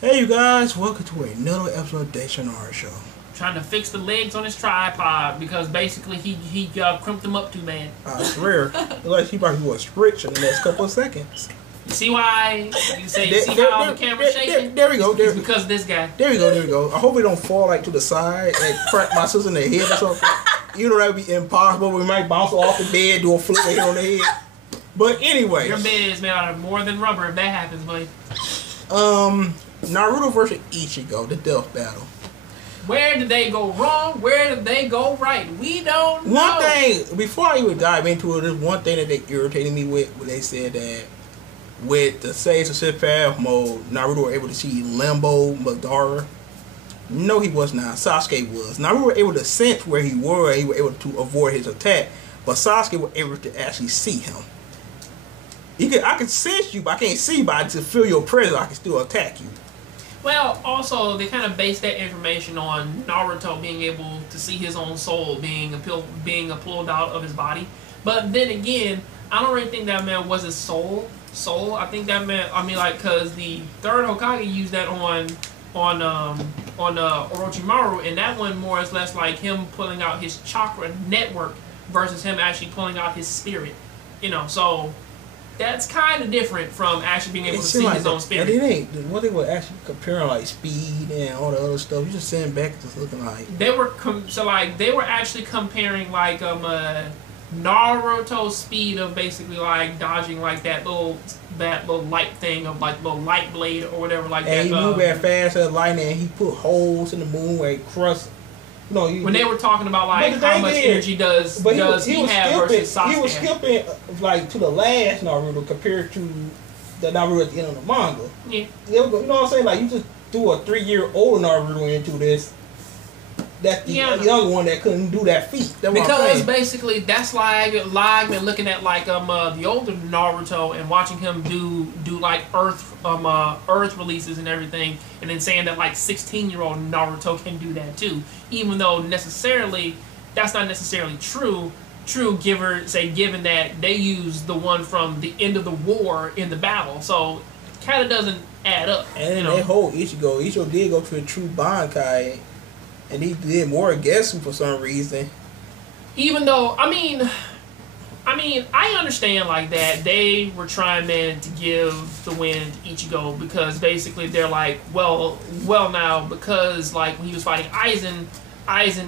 Hey you guys, welcome to another episode of Naruto Show. Trying to fix the legs on his tripod because basically he crimped them up too bad. I swear, like he probably was rich in the next couple of seconds. You see why? You see how the camera's shaking? There we go. It's because of this guy. There we go. I hope it don't fall like to the side and crack my sister in the head or something. You know that would be impossible. We might bounce off the bed, do a flip and hit on the head. But anyway, your bed is made out of more than rubber. If that happens, buddy. Naruto versus Ichigo, the death battle. Where did they go wrong? Where did they go right? We don't know. One thing, before I even dive into it, there's one thing that they irritated me with when they said that with the Sage of Sith Path mode, Naruto were able to see Limbo Madara. No, he was not. Sasuke was. Naruto were able to sense where he was. He was able to avoid his attack, but Sasuke was able to actually see him. I can sense you, but I can't see you. But I just feel your presence. I can still attack you. Well, also, they kind of base that information on Naruto being able to see his own soul being pulled out of his body. But then again, I don't really think that man was his soul. I think that man, because the third Hokage used that on Orochimaru, and that one more or less like him pulling out his chakra network versus him actually pulling out his spirit. So that's kind of different from actually being able to see his own spirit. And it ain't what they were actually comparing like speed and all the other stuff. You just sitting back just looking like they were they were actually comparing like Naruto's speed of basically like dodging like that little light thing of like little light blade or whatever like that. And he moved as fast as lightning. And he put holes in the moon where he crushed. When they were talking about like how much energy does he have versus Sasuke. He was skipping like to the last Naruto compared to the Naruto at the end of the manga. Yeah. You know what I'm saying? Like you just threw a 3-year-old Naruto into this. That's the younger one that couldn't do that feat. Because basically that's like been looking at like the older Naruto and watching him do like earth releases and everything, and then saying that like 16-year-old Naruto can do that too, even though that's not necessarily true. Given that they use the one from the end of the war in the battle, so it kind of doesn't add up. And then that whole Ichigo did go to a true Bankai. And he did more Getsu for some reason. Even though, I understand like that they were trying, man, to give the win to Ichigo because basically they're like, well now, because like when he was fighting Aizen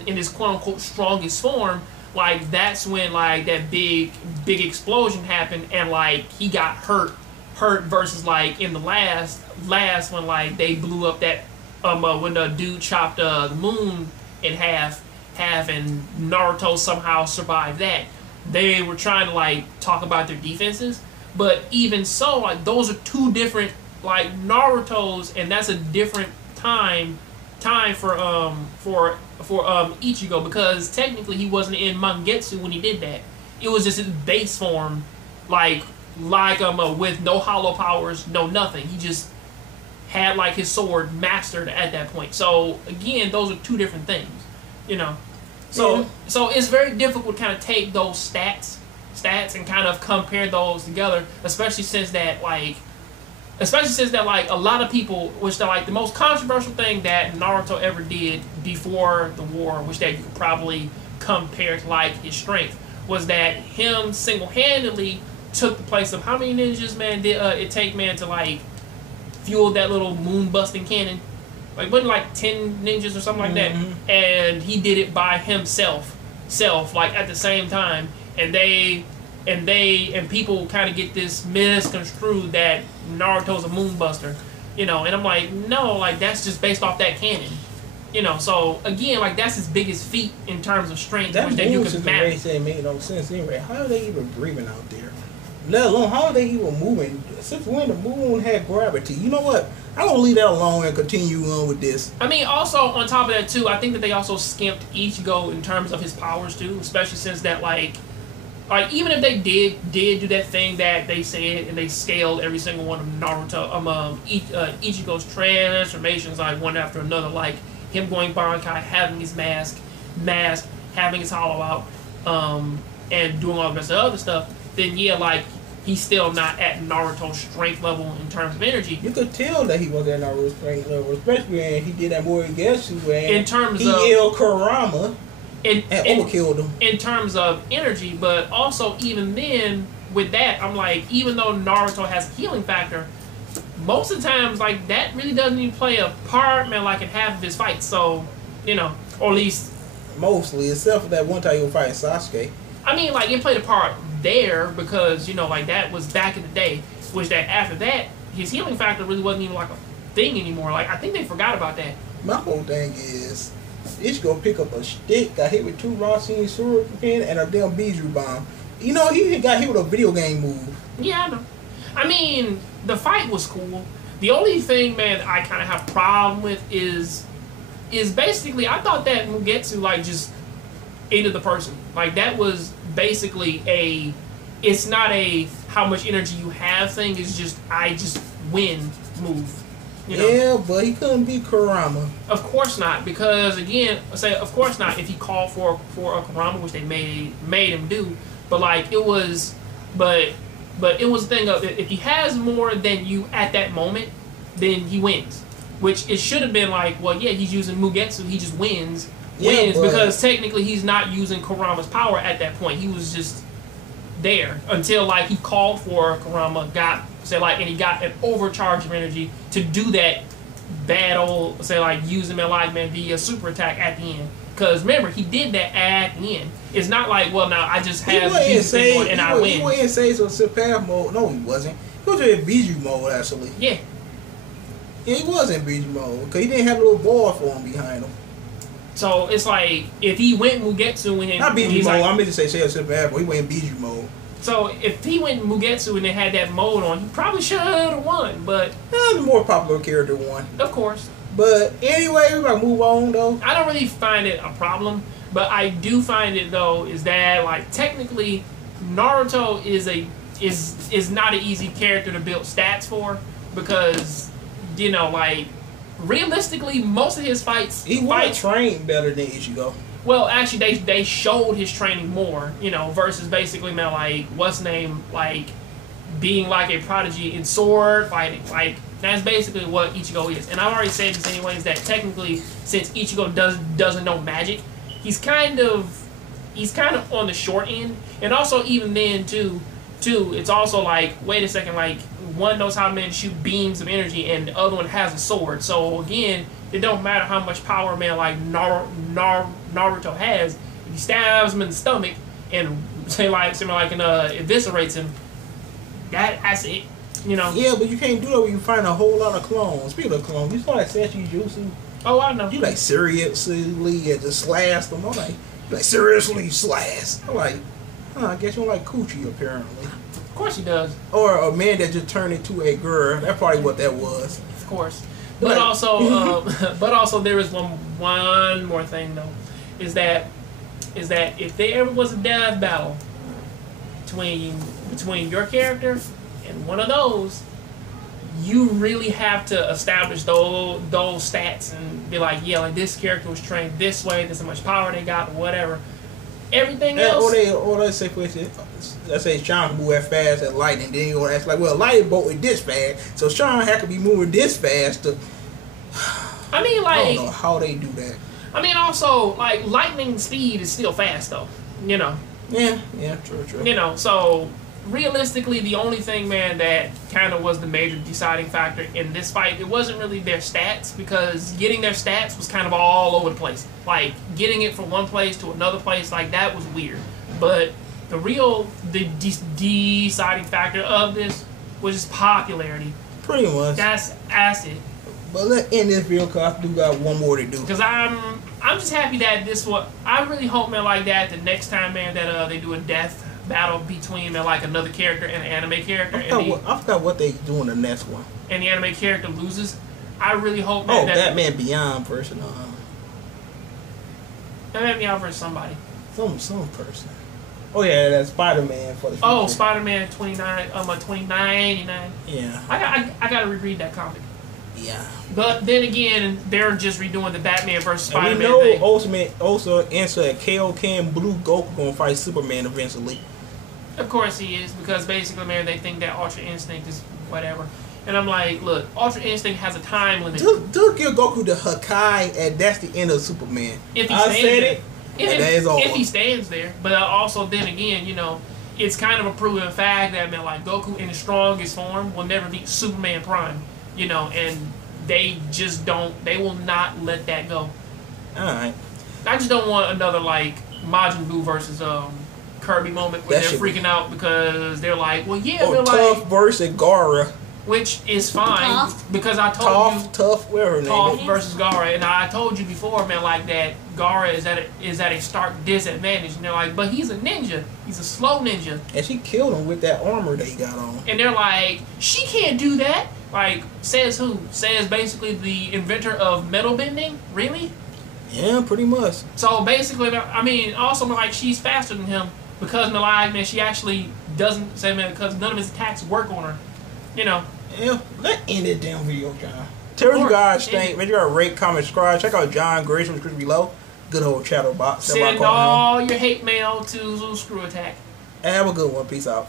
in his quote unquote strongest form, like that's when like that big explosion happened and like he got hurt versus like in the last when like they blew up that. When the dude chopped the moon in half, and Naruto somehow survived that. They were trying to like talk about their defenses, but even so, like those are two different like Naruto's, and that's a different time for Ichigo because technically he wasn't in Mangetsu when he did that. It was just his base form, like with no hollow powers, no nothing. He just had like his sword mastered at that point. So again, those are two different things, So it's very difficult to kind of take those stats and kind of compare those together, especially since that like a lot of people, which they're like the most controversial thing that Naruto ever did before the war, which that you could probably compare to like his strength, was that him single-handedly took the place of how many ninjas, man, did it take, man, to like fueled that little moon busting cannon, like wasn't like 10 ninjas or something like that, and he did it by himself, like at the same time, and people kind of get this misconstrued that Naruto's a moon buster, and I'm like, no, like that's just based off that cannon, So again, like that's his biggest feat in terms of strength, that which that you can map. That made no sense anyway. How are they even breathing out there? Let alone how are they even moving? Since when the moon had gravity? You know what? I'm gonna leave that alone and continue on with this. Also on top of that too, I think that they also skimped Ichigo in terms of his powers too, especially since that like even if they did do that thing that they said and they scaled every single one of Naruto Ichigo's transformations like one after another, like him going Bankai, having his mask, having his hollow out, and doing all the rest of the other stuff, then yeah, like he's still not at Naruto's strength level in terms of energy. You could tell that he was at Naruto's strength level, especially when he did that Morigetsu and in terms he of yelled Kurama and in, overkilled him. In terms of energy, but also even then with that, I'm like, even though Naruto has a healing factor, most of the times like that really doesn't even play a part, man, like in half of his fights. So, you know, or at least mostly, except for that one time he was fighting Sasuke. I mean, like, it played a part there because, you know, like, that was back in the day. Which that after that, his healing factor really wasn't even, like, a thing anymore. Like, I think they forgot about that. My whole thing is, Ichigo pick up a stick, got hit with 2 Rasengan sword and a damn Biju bomb. You know, he got hit with a video game move. Yeah, I know. I mean, the fight was cool. The only thing, man, I kind of have a problem with is basically, I thought that Mugetsu, like, just ended the person. Like, that was basically it's not a how much energy you have thing, it's just, I just win move. You know? Yeah, but he couldn't beat Kurama. Of course not, because again, of course not if he called for a Kurama, which they made him do. But like it was, but it was a thing of if he has more than you at that moment, then he wins. Which it should have been like, well, yeah, he's using Mugetsu, he just wins because technically he's not using Kurama's power at that point. He was just there until like he called for Kurama, and he got an overcharge of energy to do that bad old use him in like via super attack at the end. Because remember, he did that at the end. It's not like, well, now I just have Biju thing and I win. He wasn't saying so Path mode. No, he wasn't. He was in Biju mode actually. Yeah. Yeah, he was in Biju mode because he didn't have a little ball for him behind him. So it's like if he went Mugetsu and not Biju mode. I meant to say Path mode. He went in Biju mode. So if he went Mugetsu and they had that mode on, he probably should have won. But the more popular character won. Of course. But anyway, we're gonna move on though. I don't really find it a problem, but I do find it though is that like technically, Naruto is not an easy character to build stats for because like realistically most of his fights he was trained better than Ichigo. Well, actually, they showed his training more, versus basically, man, like, what's name, like, being like a prodigy in sword fighting. Like, that's basically what Ichigo is. And I've already said this anyways, that technically, since Ichigo doesn't know magic, he's kind of on the short end. And also, even then, too, it's also like, wait a second, like, one knows how to shoot beams of energy, and the other one has a sword. So, again, it don't matter how much power, man, like Naruto has. If he stabs him in the stomach and eviscerates him, that's it. Yeah, but you can't do that when you find a whole lot of clones. Speaking of clones, you saw like Senshi Jutsu. Oh, I know. You like seriously just slash them. I'm like seriously slash. I'm like, I guess you don't like coochie apparently. Of course he does. Or a man that just turned into a girl. That's probably what that was. Of course. But also, there is one more thing though, is that if there ever was a death battle between your character and one of those, you really have to establish those stats and be like, yeah, like this character was trained this way, this is how much power they got, or whatever. Everything else. Or let's say, for instance, let's say Sean can move as fast as lightning. Then you're ask like, well, lightning bolt is this fast, so Sean had to be moving this fast to. I mean, like, I don't know how they do that. I mean, also, like, lightning speed is still fast, though. Yeah, true. So realistically, the only thing, man, that kind of was the major deciding factor in this fight, it wasn't really their stats, because getting their stats was kind of all over the place. Like, getting it from one place to another place, like, that was weird. But the deciding factor of this was just popularity. Pretty much. That's it. But let's end this video because I do got one more to do. Because I'm just happy that I really hope, man, like that the next time, man, that they do a death battle between like another character and an anime character. I forgot what they do in the next one. And the anime character loses. I really hope, man, Batman Beyond person. Batman Beyond versus somebody. Some person. Oh yeah, that's Spider-Man for the future. Oh, Spider-Man 2099. Yeah. I gotta reread that comic. Yeah. But then again, they're just redoing the Batman versus Spider-Man thing. We know thing. also answer KO Blue Goku gonna fight Superman eventually. Of course he is, because basically, man, they think that Ultra Instinct is whatever. And I'm like, look, Ultra Instinct has a time limit. Do give Goku the Hakai, and that's the end of Superman. If he I stands said there. it, and that is all. If he stands there. But also, then again, you know, it's kind of a proven fact that, man, like, Goku in his strongest form will never beat Superman Prime. You know, and they just don't, they will not let that go. Alright. I just don't want another, like, Majin Buu versus Kirby moment where they're freaking out because they're like, well, yeah, or they're Tough like, versus Gara. which is fine Toph. because I told you Tough, whatever her name Toph is. versus Gara, and I told you before, man, like that Gara is at a stark disadvantage, and they're like, but he's a ninja, he's a slow ninja, And she killed him with that armor that he got on. and they're like, she can't do that. Like, says who? Says basically the inventor of metal bending, really? Yeah, pretty much. So basically, I mean, also, like, she's faster than him because, man, she actually doesn't say, man, because none of his attacks work on her. You know. Yeah, let's end that damn video, John. Tell you guys think. Make sure you rate, comment, subscribe. Check out John Grayson below. Good old chatterbox. Send all your hate mail to Screw Attack. And have a good one. Peace out.